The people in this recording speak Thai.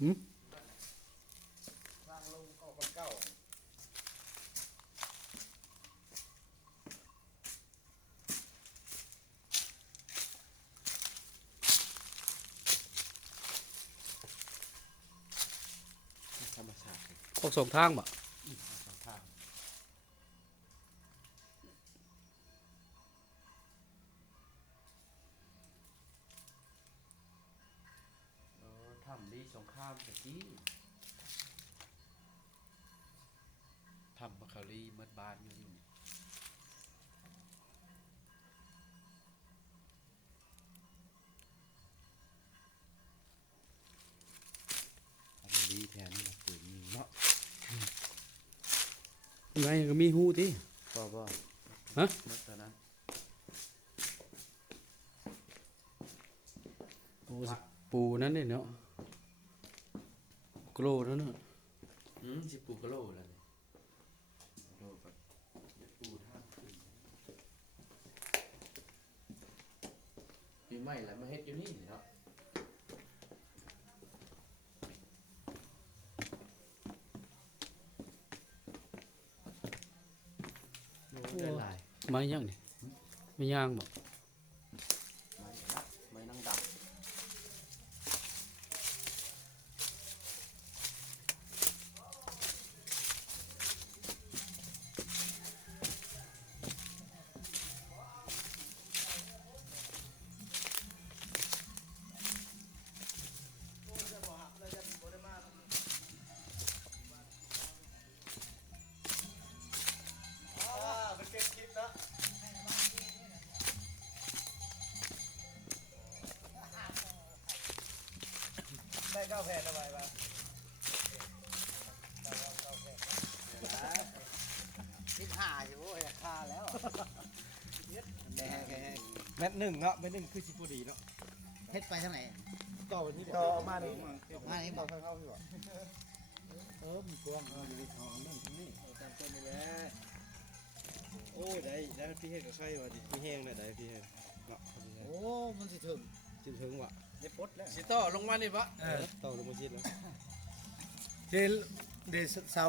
หืมสร้างลงออกกับเก้าธรรมชาติออกสองทางบ่สองทางทำดีสงครามตะกี้ทำบัคคารีเมื่อบ้านอยู่นี่บัคคารีแทนนี่ปืนยิงเนาะ ไงก็มีฮู้ติ บ่ฮะ เมื่อตอนนั้น โอ้สิปูนั่นนี่เนาะโกรนั่นน่ะ สิปูกะโหลแล้วนี่โลกับปูท่าขึ้นปีใหม่แล้วมาเฮ็ดอยู่นี่เนาะ ได้หลาย ไม้ยังนี่ไม่ย่างบ่ ไม้ดับไม้นั่งดับเป็นเก็บคลิปเนาะได้9แผ่นเอาไว้ป่ะ15อยู่โว้ยค่าแล้วแม่1เนาะแม่1คือสิบ่ดีเนาะ เฮ็ดไปทางไหน ต่อวันนี้ต่อมานี่ มานี่ ต่ บ อ อก เข้าพี่บ่มันกว้างอยู่ในท้องนั่นทั้งนี้ตามต้นนี่แหละโอ้ได้พี่เฮ็ดกับใครวะดิพี่แห้งน่ะได้พี่แห้งเนาะ โอ้ มันสิถึง จิ้มถึงว่ะได้ปลดแล้ว สิต่อลงมานี่บ่ ต่อลงมาชิดแล้ว เดเสา